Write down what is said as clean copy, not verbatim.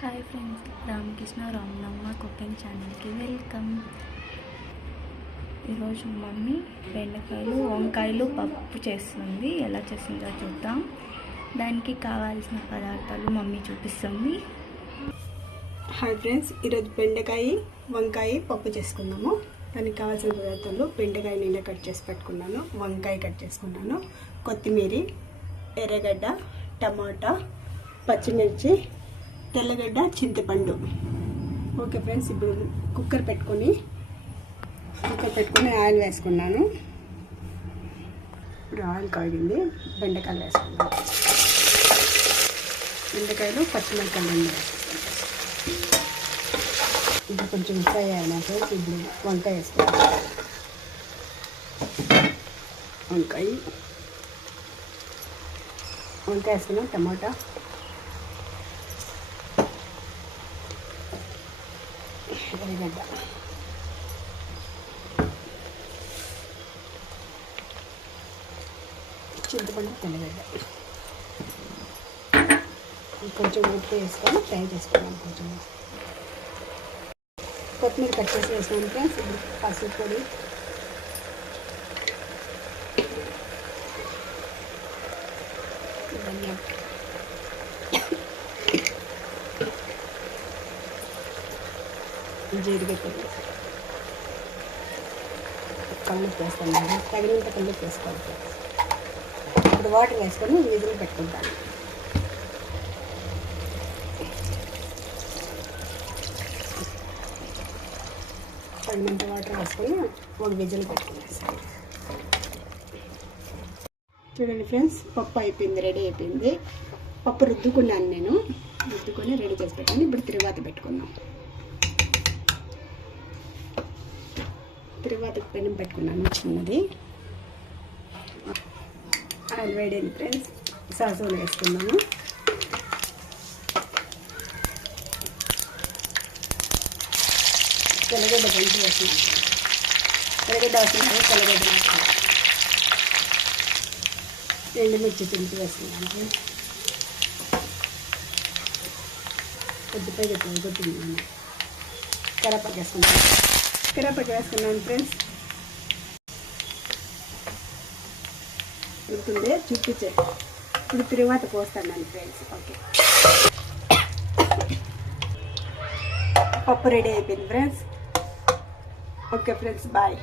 Hi friends, Ramakrishna Ramanamma cooking ఛానల్కి welcome. ఈరోజు mummy బెండకాయలు వంకాయలు పప్పు చేస్తుంది. ఎలా చేస్తుందో చూద్దాం. దానికి కావాల్సిన పదార్థాలు మమ్మీ చూపిస్తుంది. హాయ్ ఫ్రెండ్స్, ఈరోజు బెండకాయ వంకాయ పప్పు చేసుకున్నాము. దానికి కావాల్సిన పదార్థాలు బెండకాయ నీళ్ళ కట్ చేసి పెట్టుకున్నాను, వంకాయ కట్ చేసుకున్నాను, కొత్తిమీర, ఎర్రగడ్డ, టమాటా, పచ్చిమిర్చి, తెల్లగడ్డ, చింతపండు. ఓకే ఫ్రెండ్స్, ఇప్పుడు కుక్కర్ పెట్టుకొని ఆయిల్ వేసుకున్నాను. ఇప్పుడు ఆయిల్ కాగింది, బెండకాయలు వేసుకున్నాను. బెండకాయలు పచ్చిమిరపకాయలు వేసుకున్నాను. ఇప్పుడు కొంచెం ఫ్రై అయినాక ఇప్పుడు వంకాయ వేసుకున్నాను. వంకాయ వేసుకున్నాం, టమాటా, ఎర్రగడ్డ, చింతపండు, తెల్లగడ్డ, కొంచెం ఉప్పు వేసుకొని ఫ్రై చేసుకున్నాం. కొంచెం కొత్తిమీర కట్ చేసి వేసినాం ఫ్రెండ్స్. ఇప్పుడు పసుపు పొడి, ధనియా, జీడికాయ పొడి, కల్లుప్పు వేస్తాను. తగినంత కల్లుప్పు వేసుకోవాలి. ఇప్పుడు వాటర్ వేసుకొని విజిల్ పెట్టుకుంటాను. తగినంత వాటర్ వేసుకొని ఒక విజిల్ పెట్టుకునేస్తాను. చూడండి ఫ్రెండ్స్, పప్పు అయిపోయింది, రెడీ అయిపోయింది. పప్పు రుద్దుకున్నాను, నేను రుద్దుకొని రెడీ చేసి పెట్టాను. ఇప్పుడు తిరువాత పెట్టుకున్నాం. తిరువాత పెనం పెట్టుకున్నాను చిన్నది. ఆయిల్ వేడైంది ఫ్రెండ్స్, సాసులు వేసుకున్నాము. తెల్లగడ్డ కొంచెం వేసుకున్నాను. తెల్లగడ్డ వేసుకున్నాను. తెల్లగడ్డ వేసుకున్నాను. ఎండుమిర్చి తుంచి వేసుకున్నాను. కొద్దిపై కొట్టింది. కరేపాకు వేసుకున్నాను. కరేపాకు వేసుకున్నాను ఫ్రెండ్స్. ఉంటుంది చూపించే. ఇప్పుడు తిరువాత పోస్తాను ఫ్రెండ్స్. ఓకే, పప్పు రెడీ అయిపోయింది ఫ్రెండ్స్. Okay friends, bye.